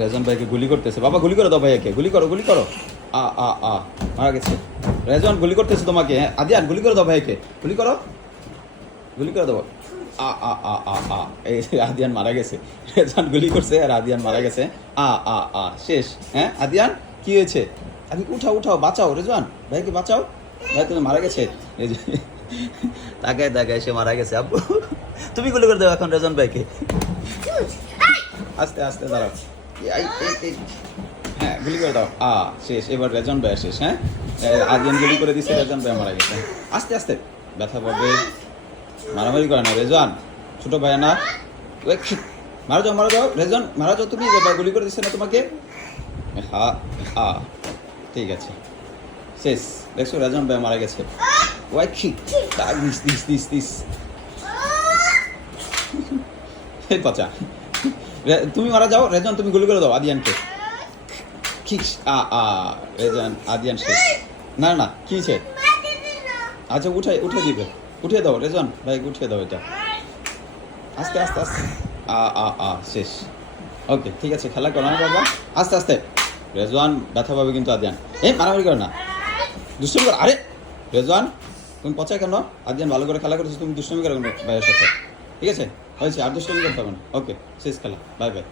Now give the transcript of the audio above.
রেজন ভাইকে গুলি করতেছে। বাবা গুলি করো দাও ভাইয়াকে, গুলি করো গুলি করো। আ আ আ মারা গেছে। রেজন গুলি করতেছে তোমাকে। হ্যাঁ আদিয়ান গুলি করে দাও ভাইয়াকে, গুলি করো, গুলি করে দাও। আ আ আ আ আ এই আদিয়ান মারা গেছে। রেজন গুলি করছে আর আদিয়ান মারা গেছে। আ আ আ শেষ। হ্যাঁ আদিয়ান কি হয়েছে? আমি উঠাও উঠাও, বাঁচাও রেজন ভাইকে বাঁচাও। ভাই তুমি মারা গেছে। এই যে তাকায় তাকায় সে মারা গেছে। আব্বু তুমি গুলি করে দাও এখন রেজন ভাইকে। আস্তে আস্তে দাঁড়াও। হ্যাঁ গুলি করে দাও। শেষ। এবার রেজন ভাই শেষ। হ্যাঁ আদিয়ান গুলি করে দিচ্ছে, রেজন ভাই মারা গেছে। আস্তে আস্তে, ব্যথা পাবে। মারামারি করে না রেজন, ছোট ভাই না। মারা যাও মারা যাও রেজন, মারা যাও তুমি। গুলি করে দিচ্ছে না তোমাকে। হ্যাঁ হ্যাঁ ঠিক আছে শেষ। দেখছো রেজন ভাই মারা গেছে। ওয়াই খিক দিস দিস দিস দিস। এই পচা, তুমি মারা যাও রেজন, তুমি গুলি করে দাও আদিয়ানকে। খিক রেজন আদিয়ান শেষ। না না কি হয়েছে? আচ্ছা উঠে উঠে দিবে, উঠিয়ে দাও রেজন ভাই, উঠিয়ে দাও এটা। আস্তে আস্তে আস্তে। শেষ। ওকে ঠিক আছে, খেলা করো না বাবা। আস্তে আস্তে। রেজওয়ান ব্যথা পাবে কিন্তু আদিয়ান। মারামারি করে না, দুষ্টমি করো। আরে রেজওয়ান তুমি পচায় কেন? আদিয়ান ভালো করে খেলা করেছো, তুমি দুষ্টমি করো ভাইয়ের সাথে। ঠিক আছে হয়েছে, আর দুষ্টমি করতে হবে না। ওকে শেষ খেলা, বাই বাই।